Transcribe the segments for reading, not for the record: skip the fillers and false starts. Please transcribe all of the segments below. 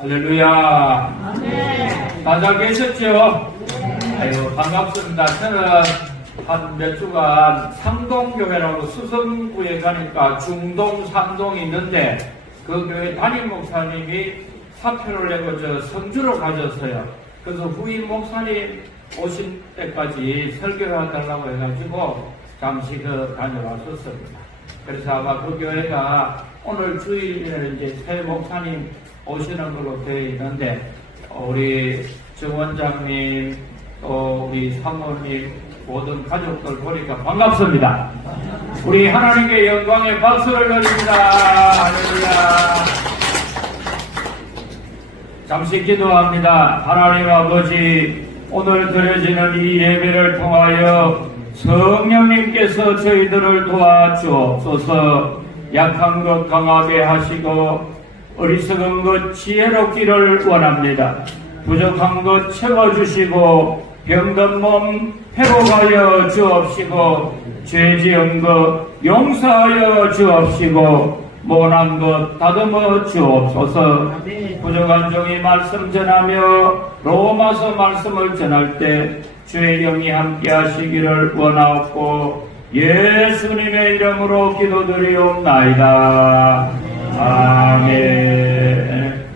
할렐루야. 다 잘 계셨죠? 아유, 반갑습니다. 저는 한 몇 주간 상동교회라고 수성구에 가니까 중동, 상동이 있는데 그 교회 담임 목사님이 사표를 내고 저 성주로 가셨어요. 그래서 후임 목사님 오신 때까지 설교해달라고 해가지고 잠시 다녀왔었습니다. 그래서 아마 그 교회가 오늘 주일에 이제 새 목사님 오시는 걸로 되어 있는데 우리 정 원장님 또 우리 사모님 모든 가족들 보니까 반갑습니다. 우리 하나님께 영광의 박수를 드립니다. 할렐루야. 잠시 기도합니다. 하나님 아버지, 오늘 드려지는 이 예배를 통하여 성령님께서 저희들을 도와주옵소서. 약한 것 강하게 하시고 어리석은 것 지혜롭기를 원합니다. 부족한 것 채워주시고 병든 몸 회복하여 주옵시고 죄 지은 것 용서하여 주옵시고 모난 것 다듬어 주옵소서. 부족한 종이 말씀 전하며 로마서 말씀을 전할 때 주의 영이 함께 하시기를 원하옵고 예수님의 이름으로 기도드리옵나이다. 아멘.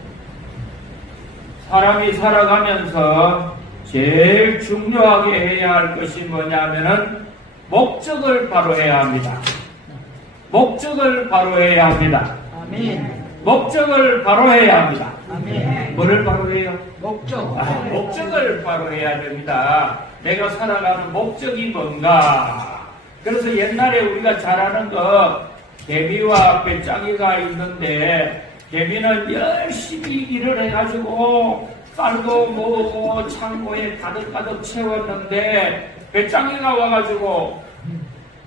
사람이 살아가면서 제일 중요하게 해야 할 것이 뭐냐면은 목적을 바로 해야 합니다. 목적을 바로 해야 합니다. 아멘. 목적을 바로 해야 합니다. 아멘. 뭐를 바로 해요? 목적. 목적을 바로 해야 됩니다. 내가 살아가는 목적이 뭔가. 그래서 옛날에 우리가 잘 아는 거 개미와 배짱이가 있는데 개미는 열심히 일을 해가지고 쌀도 모으고 창고에 가득가득 채웠는데 배짱이가 와가지고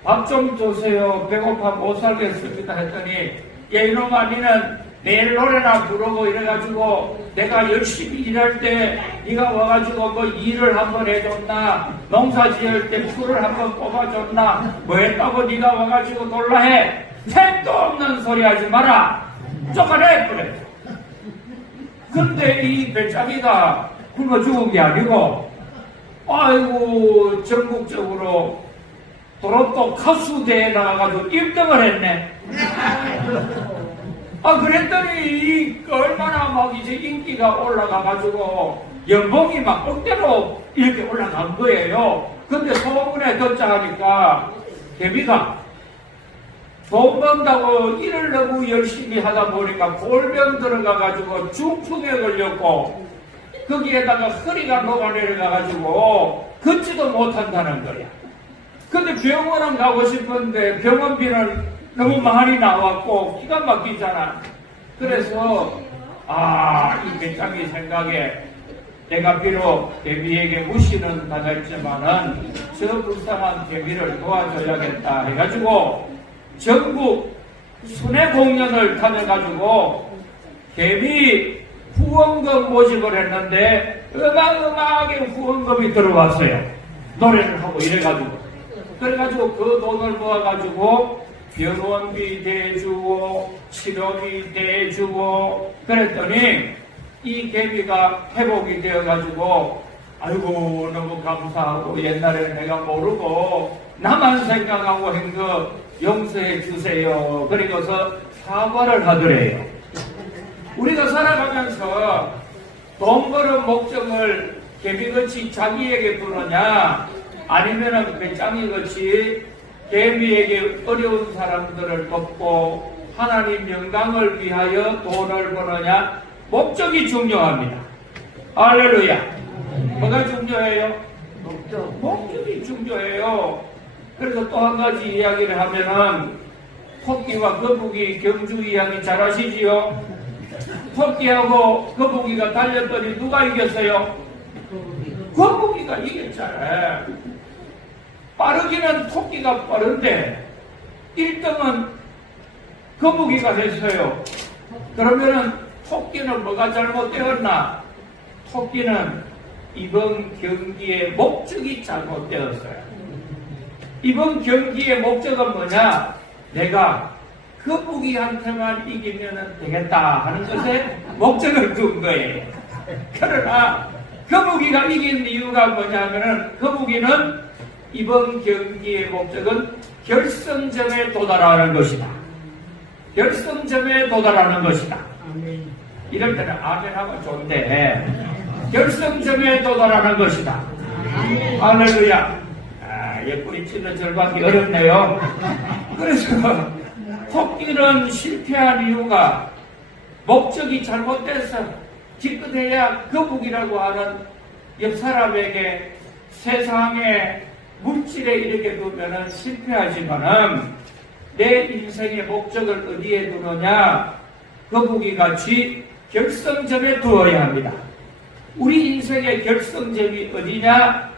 밥 좀 주세요. 배고파 못 살겠습니다 했더니 야 이놈아 니는 내일 노래나 부르고 이래가지고 내가 열심히 일할 때 네가 와가지고 뭐 일을 한번 해줬나, 농사 지을 때 풀을 한번 뽑아줬나, 뭐 했다고 네가 와가지고 놀라해. 택도 없는 소리 하지 마라. 쫓아내 그래. 근데 이 배짱이가 굶어 죽은 게 아니고 아이고 전국적으로 도로또 가수대에 나가가지고 1등을 했네. 그랬더니 얼마나 막 이제 인기가 올라가가지고 연봉이 막 억대로 이렇게 올라간 거예요. 근데 소문에 듣자 하니까 개미가 돈 번다고 일을 너무 열심히 하다 보니까 골병 들어가가지고 중풍에 걸렸고 거기에다가 허리가 녹아내려가가지고 걷지도 못한다는 거야. 근데 병원은 가고 싶은데 병원비는 너무 많이 나왔고 기가 막히잖아. 그래서 이 배짱이 생각에 내가 비록 개미에게 무시는 당했지만은 저 불쌍한 개미를 도와줘야겠다 해가지고 전국 순회 공연을 다녀가지고 개미 후원금 모집을 했는데 어마어마하게 후원금이 들어왔어요. 노래를 하고 이래가지고. 그래가지고 그 돈을 모아가지고 병원비 대주고 치료비 대주고 그랬더니 이 개미가 회복이 되어가지고 아이고 너무 감사하고 옛날에 내가 모르고 나만 생각하고 한 거 용서해 주세요. 그리고서 사과를 하더래요. 우리가 살아가면서 돈 버는 목적을 개미같이 자기에게 두느냐 아니면은 배짱이같이 개미에게 어려운 사람들을 돕고 하나님 영광을 위하여 돈을 버느냐 목적이 중요합니다. 할렐루야. 뭐가 중요해요? 목적이 중요해요. 그래서 또 한 가지 이야기를 하면은 토끼와 거북이 경주 이야기 잘 아시지요? 토끼하고 거북이가 달렸더니 누가 이겼어요? 거북이가 이겼잖아요. 빠르기는 토끼가 빠른데 1등은 거북이가 했어요. 그러면은 토끼는 뭐가 잘못되었나? 토끼는 이번 경기의 목적이 잘못되었어요. 이번 경기의 목적은 뭐냐? 내가 거북이한테만 이기면 되겠다 하는 것에 목적을 둔 거예요. 그러나 거북이가 이긴 이유가 뭐냐면은 거북이는 이번 경기의 목적은 결승점에 도달하는 것이다. 결승점에 도달하는 것이다. 이럴 때는 아멘 하면 좋은데 결승점에 도달하는 것이다. 할렐루야. 예쁘게 찢어 절받기 어렵네요. 그래서 토끼는 실패한 이유가 목적이 잘못돼서 기껏해야 거북이라고 하는 옆 사람에게 세상의 물질에 이렇게 두면은 실패하지만은 내 인생의 목적을 어디에 두느냐? 거북이 같이 결승점에 두어야 합니다. 우리 인생의 결승점이 어디냐?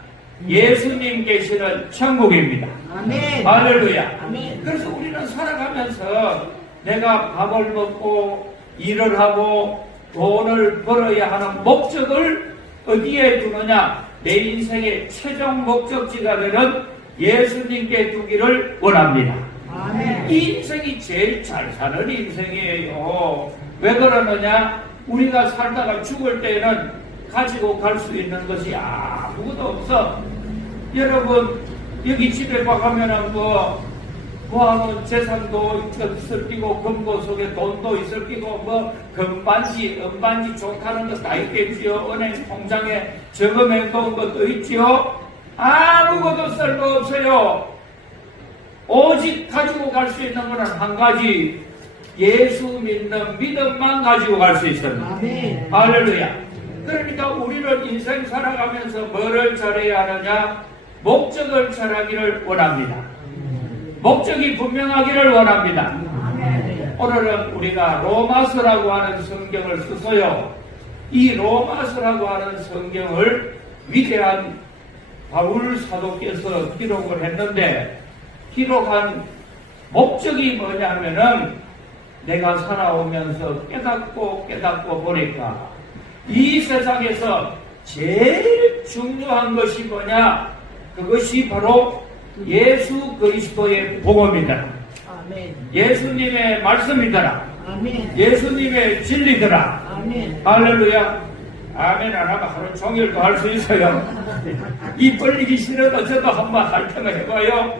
예수님 계시는 천국입니다. 아멘. 할렐루야. 아멘. 그래서 우리는 살아가면서 내가 밥을 먹고 일을 하고 돈을 벌어야 하는 목적을 어디에 두느냐? 내 인생의 최종 목적지가 되는 예수님께 두기를 원합니다. 아멘. 이 인생이 제일 잘 사는 인생이에요. 왜 그러느냐? 우리가 살다가 죽을 때는 가지고 갈 수 있는 것이 아무것도 없어. 여러분, 여기 집에 가면은 뭐하는 재산도 있을 끼고, 금고 속에 돈도 있을 끼고, 금반지, 은반지 좋다는 것 다 있겠지요. 은행 통장에 저금해 놓은 것도 있지요. 아무것도 쓸모없어요. 오직 가지고 갈 수 있는 것은 한 가지. 예수 믿는 믿음만 가지고 갈 수 있어요. 아멘. 할렐루야. 그러니까 우리는 인생 살아가면서 뭐를 잘해야 하느냐? 목적을 잘하기를 원합니다. 목적이 분명하기를 원합니다. 오늘은 우리가 로마서라고 하는 성경을 써서요. 이 로마서라고 하는 성경을 위대한 바울 사도께서 기록을 했는데 기록한 목적이 뭐냐면은 내가 살아오면서 깨닫고 보니까 이 세상에서 제일 중요한 것이 뭐냐? 그것이 바로 예수 그리스도의 복음이다. 아멘. 예수님의 말씀이더라. 아멘. 예수님의 진리더라. 아멘. 할렐루야. 아멘 안 하면 하루 종일도 할 수 있어요. 입 벌리기 싫어도 저도 한번 핥으면 해봐요.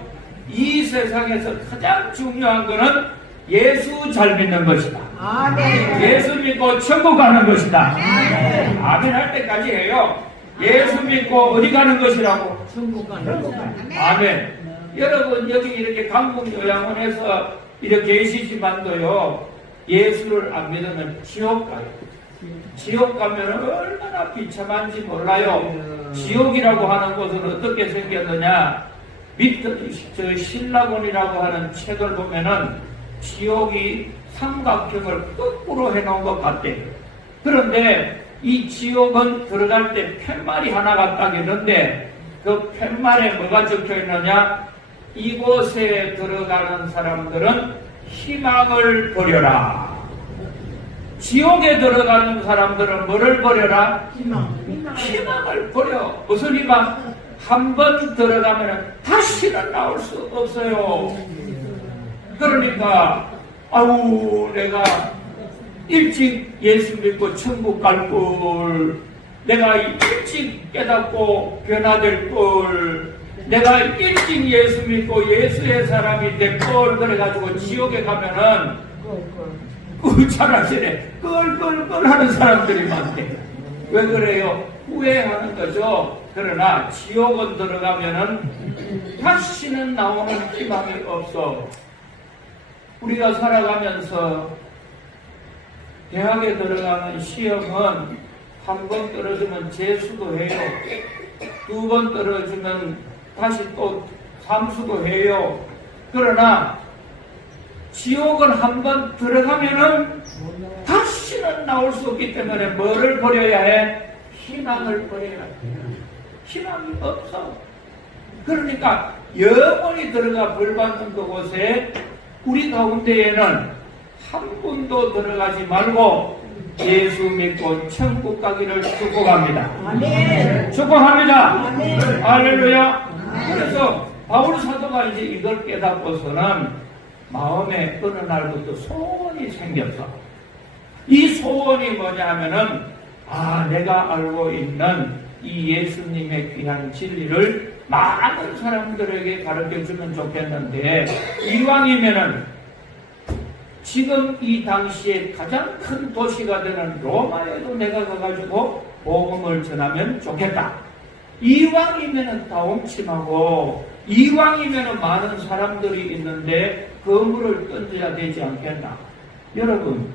이 세상에서 가장 중요한 것은 예수 잘 믿는 것이다. 아멘. 예수 믿고 천국 가는 것이다. 아멘. 아멘 할 때까지 해요. 예수 믿고 어디 가는 것이라고? 천국 가는 거. 아멘. 여러분 여기 이렇게 강북 요양원에서 이렇게 계시지만도요. 예수를 안 믿으면 지옥 가요. 지옥 가면 얼마나 비참한지 몰라요. 지옥이라고 하는 곳은 어떻게 생겼느냐? 밑에 신라곤이라고 하는 책을 보면은 지옥이 삼각형을 거꾸로 해놓은 것 같대요. 그런데 이 지옥은 들어갈 때 팻말이 하나가 딱 있는데 그 팻말에 뭐가 적혀 있느냐? 이곳에 들어가는 사람들은 희망을 버려라. 지옥에 들어가는 사람들은 뭐를 버려라? 희망을 버려. 무슨 희망? 한 번 들어가면 다시는 나올 수 없어요. 그러니까 아우 내가 일찍 예수 믿고 천국 갈 걸, 내가 일찍 깨닫고 변화될 걸, 내가 일찍 예수 믿고 예수의 사람이 될 걸, 그래가지고 지옥에 가면은 잘하시네. 껄껄껄 하는 사람들이 많대. 왜 그래요? 후회하는 거죠. 그러나 지옥은 들어가면은 다시는 나오는 희망이 없어. 우리가 살아가면서 대학에 들어가는 시험은 한 번 떨어지면 재수도 해요. 두 번 떨어지면 다시 또 삼수도 해요. 그러나 지옥은 한 번 들어가면은 다시는 나올 수 없기 때문에 뭐를 버려야 해? 희망을 버려야 해. 희망이 없어. 그러니까 영원히 들어가 벌받는 그곳에 우리 가운데에는 한 분도 들어가지 말고 예수 믿고 천국 가기를 축복합니다. 아멘. 축복합니다. 아멘. 할렐루야. 그래서 바울 사도가 이제 이걸 깨닫고서는 마음에 어느 날부터 소원이 생겼어. 이 소원이 뭐냐면은 내가 알고 있는 이 예수님의 귀한 진리를 많은 사람들에게 가르쳐주면 좋겠는데, 이왕이면은 지금 이 당시에 가장 큰 도시가 되는 로마에도 내가 가가지고 복음을 전하면 좋겠다. 이왕이면은 다홍침하고 이왕이면은 많은 사람들이 있는데 그물을 던져야 되지 않겠나. 여러분,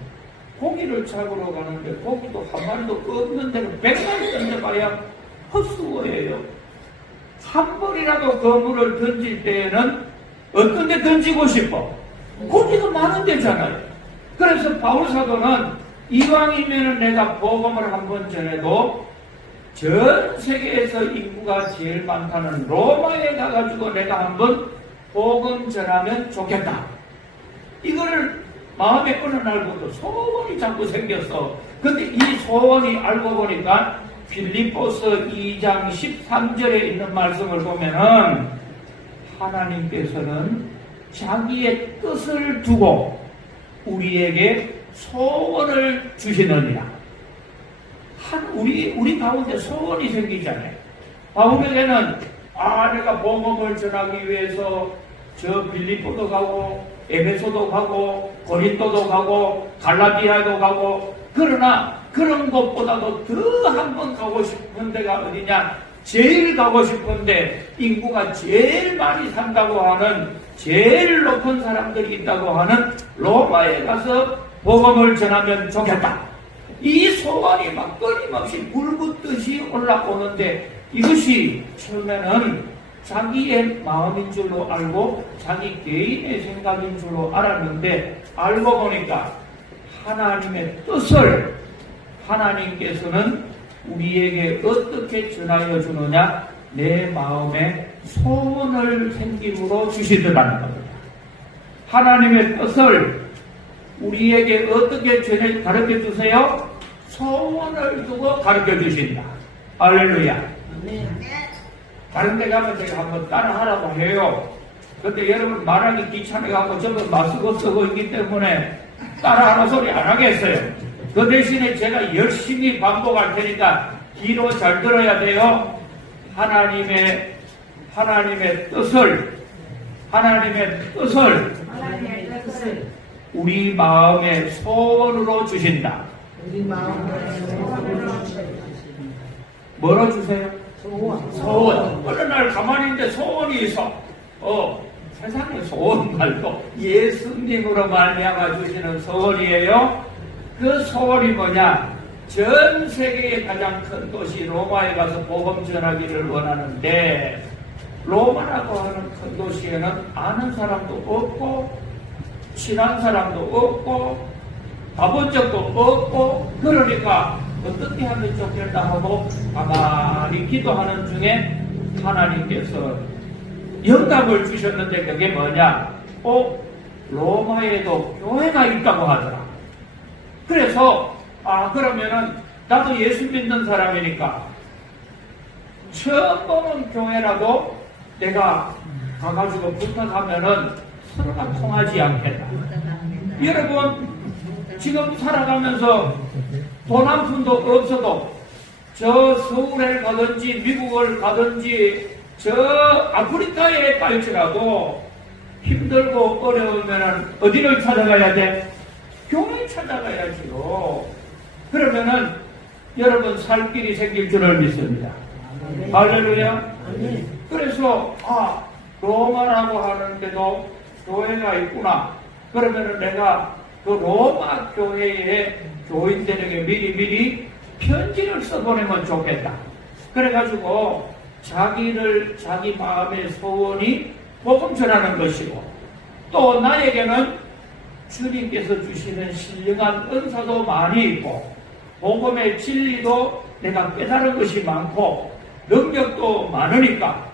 고기를 잡으러 가는데 고기도 한 마리도 없는 데는 100마리 던져봐야 헛수고예요. 한 번이라도 그물을 던질 때에는 어떤 데 던지고 싶어? 고기도 많은 데잖아요. 그래서 바울사도는 이왕이면은 내가 복음을 한번 전해도 전 세계에서 인구가 제일 많다는 로마에 가가지고 내가 한번 복음 전하면 좋겠다. 이거를 마음에 어느 날부터 소원이 자꾸 생겼어. 근데 이 소원이 알고 보니까 빌립보서 2장 13절에 있는 말씀을 보면은 하나님께서는 자기의 뜻을 두고 우리에게 소원을 주시느니라. 우리 가운데 소원이 생기잖아요. 바울에게는 내가 복음을 전하기 위해서 저 빌립보도 가고 에베소도 가고 고린도도 가고 갈라디아도 가고, 그러나 그런 것보다도 더 한 번 가고 싶은 데가 어디냐? 제일 가고 싶은데 인구가 제일 많이 산다고 하는, 제일 높은 사람들이 있다고 하는 로마에 가서 복음을 전하면 좋겠다. 이 소원이 막 끊임없이 불붙듯이 올라오는데, 이것이 처음에는 자기의 마음인 줄로 알고 자기 개인의 생각인 줄로 알았는데, 알고 보니까 하나님의 뜻을 하나님께서는 우리에게 어떻게 전하여 주느냐? 내 마음에 소원을 생김으로 주시더라는 겁니다. 하나님의 뜻을 우리에게 어떻게 가르쳐 주세요? 소원을 두고 가르쳐 주신다. 할렐루야. 다른 데 가면 제가 한번 따라 하라고 해요. 근데 여러분 말하기 귀찮아가지고 저도 마스크 쓰고 있기 때문에 따라 하라 소리 안 하겠어요. 그 대신에 제가 열심히 반복할 테니까 귀로 잘 들어야 돼요. 하나님의 뜻을 우리 마음의 소원으로 주신다. 뭐로 주세요? 소원. 어느 날 가만히 있는데 소원이 있어. 세상에 소원 말고 예수님으로 말미암아 주시는 소원이에요. 그 소원이 뭐냐? 전 세계의 가장 큰 도시 로마에 가서 복음 전하기를 원하는데, 로마라고 하는 큰 도시에는 아는 사람도 없고 친한 사람도 없고 가본 적도 없고, 그러니까 어떻게 하면 좋겠다 하고 가만히 기도하는 중에 하나님께서 영감을 주셨는데, 그게 뭐냐? 로마에도 교회가 있다고 하더라. 그래서 그러면은 나도 예수 믿는 사람이니까 처음 보는 교회라도 내가 가가지고 부탁하면은 서로가 통하지 않겠다. 여러분, 지금 살아가면서 돈 한 푼도 없어도 저 서울에 가든지 미국을 가든지 저 아프리카에 갈지라도 힘들고 어려우면은 어디를 찾아가야 돼? 교회 찾아가야지요. 그러면은 여러분 살 길이 생길 줄을 믿습니다. 할렐루야. 그래서 로마라고 하는데도 교회가 있구나. 그러면은 내가 그 로마 교회의 교인들에게 미리 편지를 써보내면 좋겠다. 그래가지고 자기 마음의 소원이 복음 전하는 것이고, 또 나에게는 주님께서 주시는 신령한 은사도 많이 있고 복음의 진리도 내가 깨달은 것이 많고 능력도 많으니까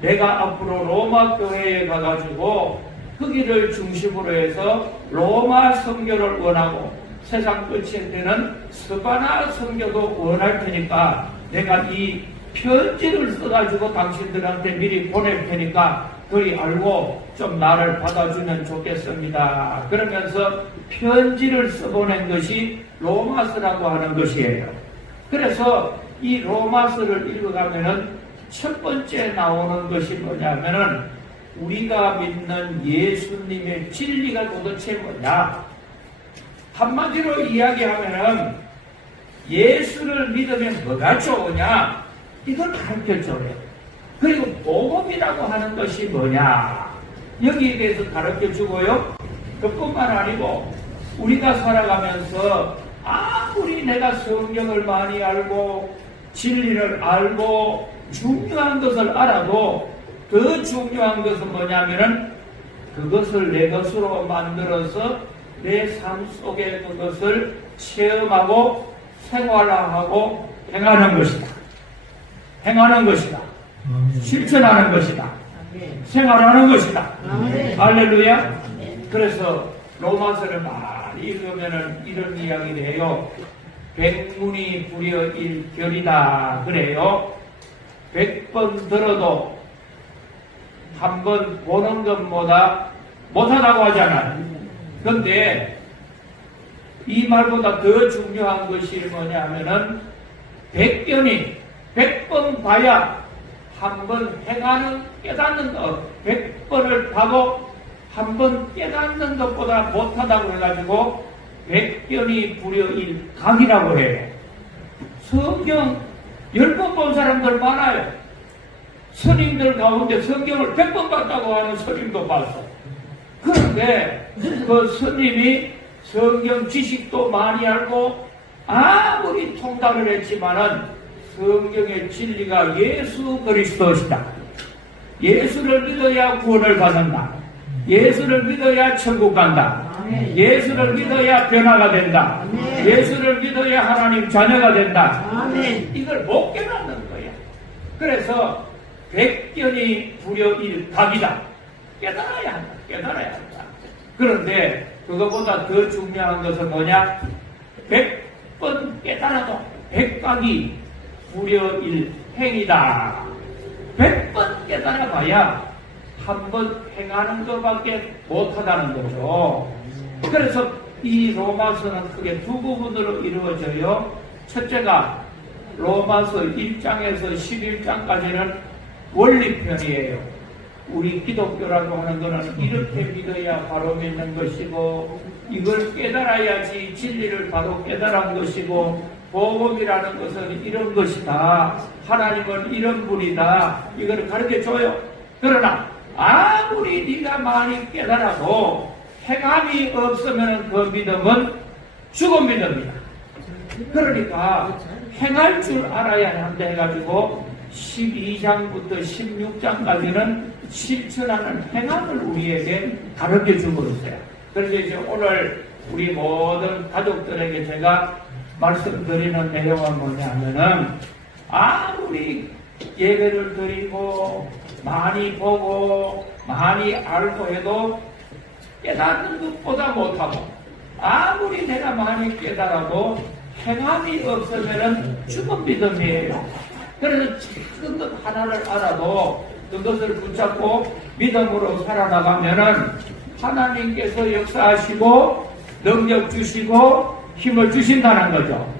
내가 앞으로 로마 교회에 가가지고 거기를 중심으로 해서 로마 선교를 원하고 세상 끝에 되는 스바나 선교도 원할 테니까 내가 이 편지를 써가지고 당신들한테 미리 보낼 테니까 그리 알고 좀 나를 받아주면 좋겠습니다. 그러면서 편지를 써보낸 것이 로마서라고 하는 것이에요. 그래서 이 로마서를 읽어가면은 첫 번째 나오는 것이 뭐냐면은 우리가 믿는 예수님의 진리가 도대체 뭐냐? 한마디로 이야기하면은 예수를 믿으면 뭐가 좋으냐? 이걸 가르쳐줘요. 그리고 복음이라고 하는 것이 뭐냐? 여기에 대해서 가르쳐주고요. 그뿐만 아니고 우리가 살아가면서 아무리 내가 성경을 많이 알고 진리를 알고 중요한 것을 알아도 더 중요한 것은 뭐냐면은 그것을 내 것으로 만들어서 내 삶 속에 그것을 체험하고 생활화하고 행하는 것이다. 행하는 것이다. 실천하는 것이다. 생활하는 것이다. 할렐루야. 그래서 로마서를 많이 읽으면은 이런 이야기를 해요. 백문이 불여일견이다. 그래요. 100번 들어도 한 번 보는 것보다 못하다고 하잖아요. 그런데 이 말보다 더 중요한 것이 뭐냐면은 100번 봐야 한 번 행하는 깨닫는 것, 100번을 봐도 한 번 깨닫는 것보다 못하다고 해가지고 100번이 불여일각이라고 해요. 성경 10번 본 사람들 많아요. 스님들 가운데 성경을 100번 봤다고 하는 스님도 봤어. 그런데 그 스님이 성경 지식도 많이 알고 아무리 통달을 했지만은 성경의 진리가 예수 그리스도시다. 예수를 믿어야 구원을 받는다. 예수를 믿어야 천국 간다. 예수를 믿어야 변화가 된다. 예수를 믿어야 하나님 자녀가 된다. 이걸 못 깨닫는 거야. 그래서 백견이 불여일각이다. 깨달아야 한다. 깨달아야 한다. 그런데 그것보다 더 중요한 것은 뭐냐? 100번 깨달아도 백각이 불여일행이다. 100번 깨달아봐야 한 번 행하는 것밖에 못하다는 거죠. 그래서 이 로마서는 크게 두 부분으로 이루어져요. 첫째가 로마서 1장에서 11장까지는 원리편이에요. 우리 기독교라고 하는 것은 이렇게 믿어야 바로 믿는 것이고 이걸 깨달아야지 진리를 바로 깨달은 것이고 복음이라는 것은 이런 것이다. 하나님은 이런 분이다. 이걸 가르쳐줘요. 그러나 아무리 네가 많이 깨달아도 행함이 없으면 그 믿음은 죽은 믿음이다. 그러니까 행할 줄 알아야 한다 해가지고 12장부터 16장까지는 실천하는 행함을 우리에게 가르쳐주고 있어요. 그래서 이제 오늘 우리 모든 가족들에게 제가 말씀드리는 내용은 뭐냐면은 아무리 예배를 드리고 많이 보고 많이 알고 해도 깨닫는 것보다 못하고 아무리 내가 많이 깨달아도 행함이 없으면 죽은 믿음이에요. 그래서 작은 것 하나를 알아도 그것을 붙잡고 믿음으로 살아나가면은 하나님께서 역사하시고 능력 주시고 힘을 주신다는 거죠.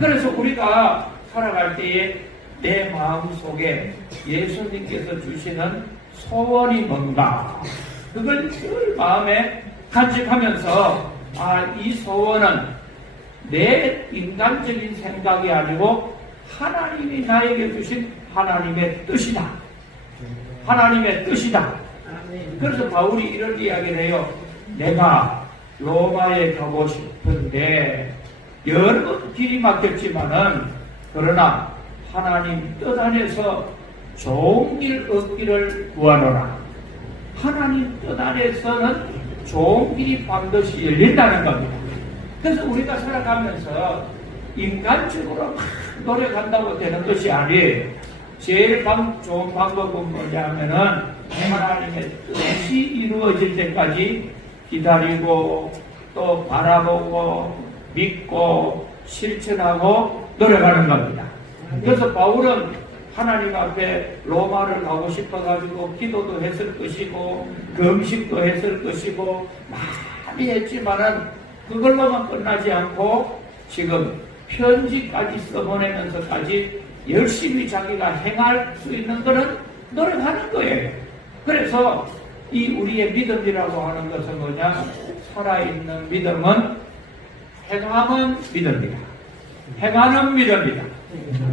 그래서 우리가 살아갈 때에 내 마음속에 예수님께서 주시는 소원이 뭔가 그걸 늘 마음에 간직하면서 이 소원은 내 인간적인 생각이 아니고 하나님이 나에게 주신 하나님의 뜻이다. 하나님의 뜻이다. 그래서 바울이 이런 이야기를 해요. 내가 로마에 가고 싶은데 여러 번 길이 막혔지만은 그러나 하나님 뜻 안에서 좋은 길 얻기를 구하노라. 하나님 뜻 안에서는 좋은 길이 반드시 열린다는 겁니다. 그래서 우리가 살아가면서 인간적으로 막 노력한다고 되는 것이 아니에요. 제일 좋은 방법은 뭐냐면은 하나님의 뜻이 이루어질 때까지 기다리고 또 바라보고 믿고 실천하고 노력하는 겁니다. 그래서 바울은 하나님 앞에 로마를 가고 싶어가지고 기도도 했을 것이고 금식도 했을 것이고 많이 했지만은 그걸로만 끝나지 않고 지금 편지까지 써보내면서까지 열심히 자기가 행할 수 있는 것은 노력하는 거예요. 그래서 이 우리의 믿음이라고 하는 것은 뭐냐? 살아있는 믿음은 행하는 믿음이다. 행하는 믿음이다.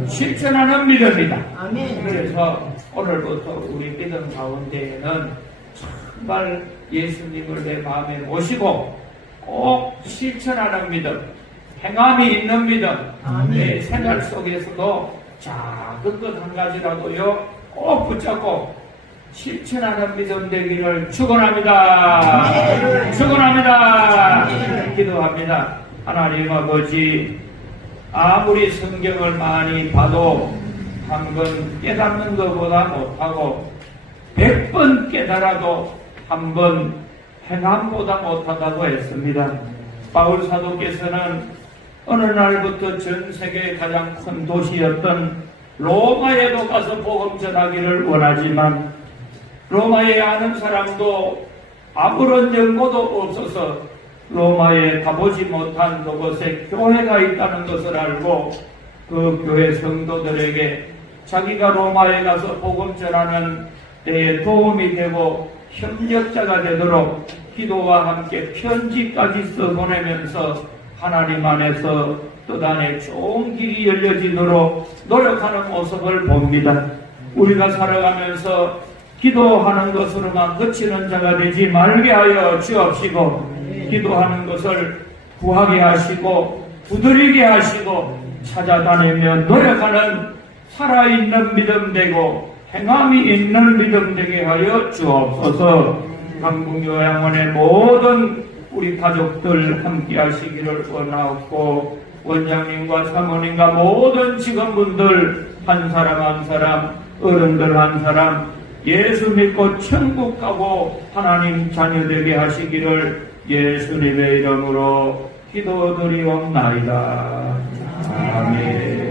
실천하는 믿음이다. 아멘. 그래서 오늘부터 우리 믿음 가운데에는 정말 예수님을 내 마음에 모시고 꼭 실천하는 믿음, 행함이 있는 믿음, 내 생활 속에서도 작은 것 한 가지라도요 꼭 붙잡고 실천하는 믿음 되기를 축원합니다. 축원합니다. 기도합니다. 하나님 아버지, 아무리 성경을 많이 봐도 한 번 깨닫는 것보다 못하고 100번 깨달아도 한 번 행함보다 못하다고 했습니다. 바울 사도께서는 어느 날부터 전 세계의 가장 큰 도시였던 로마에도 가서 복음 전하기를 원하지만 로마에 아는 사람도 아무런 연고도 없어서 로마에 가보지 못한 그곳에 교회가 있다는 것을 알고 그 교회 성도들에게 자기가 로마에 가서 복음 전하는 데에 도움이 되고 협력자가 되도록 기도와 함께 편지까지 써보내면서 하나님 안에서 뜻안에 좋은 길이 열려지도록 노력하는 모습을 봅니다. 우리가 살아가면서 기도하는 것으로만 그치는 자가 되지 말게 하여 주옵시고 기도하는 것을 구하게 하시고 두드리게 하시고 찾아다니며 노력하는 살아있는 믿음 되고 행함이 있는 믿음 되게 하여 주옵소서. 한국요양원의 모든 우리 가족들 함께 하시기를 원하고 원장님과 사모님과 모든 직원분들 한 사람 한 사람 어른들 한 사람 예수 믿고 천국 가고 하나님 자녀되게 하시기를 예수님의 이름으로 기도드리옵나이다. 아멘.